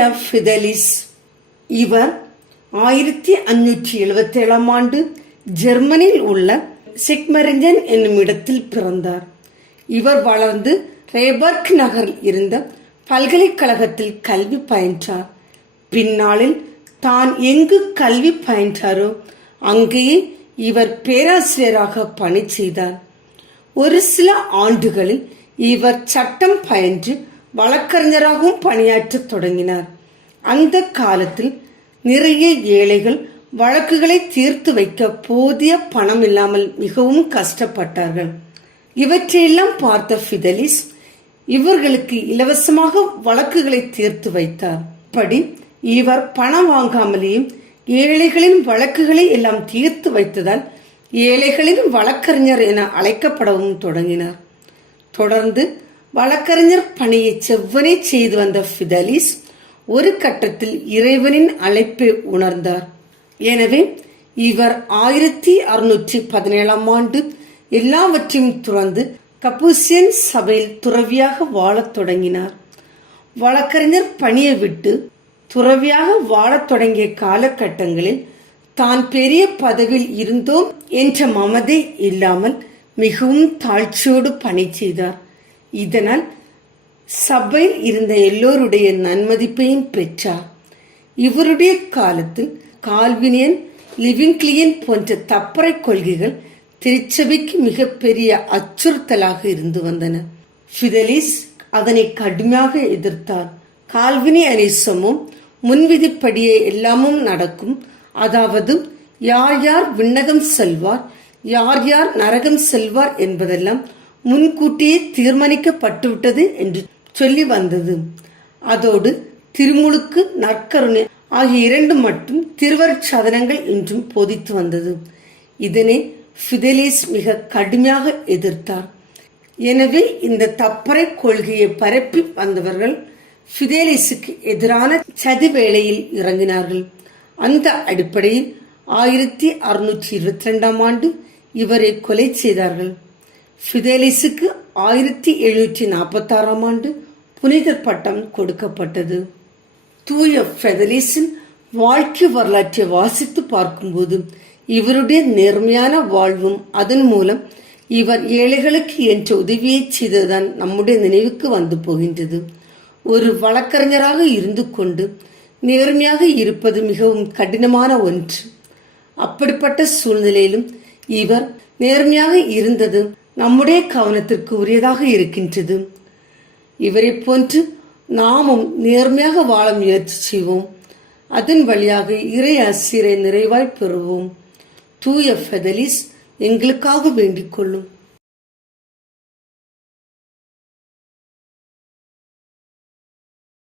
ஃபிதலிஸ் இவர் ஆயிரத்தி அஞ்சூற்றி எழுபத்தி ஏழாம் ஆண்டு ஜெர்மனியில் உள்ள சிக்மரிஞ்சன் என்னும் இடத்தில் பிறந்தார். இவர் வளர்ந்து ரேபர்க் நகரில் இருந்த பல்கலைக்கழகத்தில் கல்வி பயின்றார். பின்னாளில் தான் எங்கு கல்வி பயின்றாரோ அங்கேயே இவர் பேராசிரியராக பணி செய்தார். ஒரு சில ஆண்டுகளில் இவர் சட்டம் பயின்று வழக்கறிஞராகவும் பணியாற்றத் தொடங்கினார். அந்த காலத்தில் நிறைய ஏழைகள் வழக்குகளை தீர்த்து வைக்க போதிய பணம் இல்லாமல் மிகவும் கஷ்டப்பட்டார்கள். இவற்றையெல்லாம் பார்த்த ஃபிதலிஸ் இவர்களுக்கு இலவசமாக வழக்குகளை தீர்த்து வைத்தார். இப்படி இவர் பணம் வாங்காமலேயும் ஏழைகளின் வழக்குகளை எல்லாம் தீர்த்து வைத்ததால் ஏழைகளின் வழக்கறிஞர் என அழைக்கப்படவும் தொடங்கினார். தொடர்ந்து வழக்கறிஞர் பணியை செவ்வனே செய்து வந்த ஃபிதலிஸ் ஒரு கட்டத்தில் இறைவனின் அழைப்பை உணர்ந்தார். எனவே இவர் ஆயிரத்தி அறுநூற்றி பதினேழாம் ஆண்டு எல்லாவற்றையும் துறந்து கபூசியன் சபையில் துறவியாக வாழத் தொடங்கினார். வழக்கறிஞர் பணியை விட்டு துறவியாக வாழத் தொடங்கிய காலகட்டங்களில் தான் பெரிய பதவியில் இருந்தோம் என்ற மமதை இல்லாமல் மிகவும் தாழ்ச்சியோடு பணி செய்தார். இதனால் சபையில் இருந்த எல்லோருடைய நன்மதிப்பையும் பெற்றார். இவருடைய காலத்தில் கால்வினியன் லிவிங்க்லியன் போன்ற தப்பறை கொள்கைகள் திருச்சபைக்கு மிகப்பெரிய அச்சுறுத்தலாக இருந்து வந்தன. ஃபிதலிஸ் அதனை கடுமையாக எதிர்த்தார். கால்வினி அனிசமும் முன்விதிப்படியே எல்லாமும் நடக்கும். அதாவது யார் யார் விண்ணகம் செல்வார் யார் யார் நரகம் செல்வார் என்பதெல்லாம் முன்கூட்டியே தீர்மானிக்கப்பட்டுவிட்டது என்று சொல்லி வந்தது. அதோடு திருமுழுக்கு நற்கருணை ஆகிய இரண்டு மட்டும் திருவருட்சாதனங்கள் என்றும் போதித்து வந்தது. இதனை ஃபிதலிஸ் மிக கடுமையாக எதிர்த்தார். எனவே இந்த தப்பறை கொள்கையை பரப்பி வந்தவர்கள் ஃபிதேலிஸுக்கு எதிரான சதி வேளையில் இறங்கினார்கள். அந்த அடிப்படையில் ஆயிரத்தி அறுநூற்றி இருபத்தி ரெண்டாம் ஆண்டு இவரை கொலை செய்தார்கள். ஃபிதேலிஸுக்கு ஆயிரத்தி எழுநூற்றி நாற்பத்தாறாம் ஆண்டு புனிதர் பட்டம் கொடுக்கப்பட்டது. தூய ஃபெதலிஸின் வாழ்க்கை வரலாற்றை வாசித்து பார்க்கும்போது இவருடைய நேர்மையான வாழ்வும் அதன் மூலம் இவர் ஏழைகளுக்கு என்ற உதவியை செய்ததுதான் நம்முடைய நினைவுக்கு வந்து போகின்றது. ஒரு வழக்கறிஞராக இருந்து கொண்டு நேர்மையாக இருப்பது மிகவும் கடினமான ஒன்று. அப்படிப்பட்ட சூழ்நிலையிலும் இவர் நேர்மையாக இருந்தது நம்முடைய கவனத்திற்கு உரியதாக இருக்கின்றது. இவரை போன்று நாமும் நேர்மையாக வாழ முயற்சி செய்வோம் அதன் வழியாக இறை ஆசிரியரை நிறைவாய் பெறுவோம். தூய ஃபெதலிஸ் எங்களுக்காக வேண்டிக் கொள்ளும்.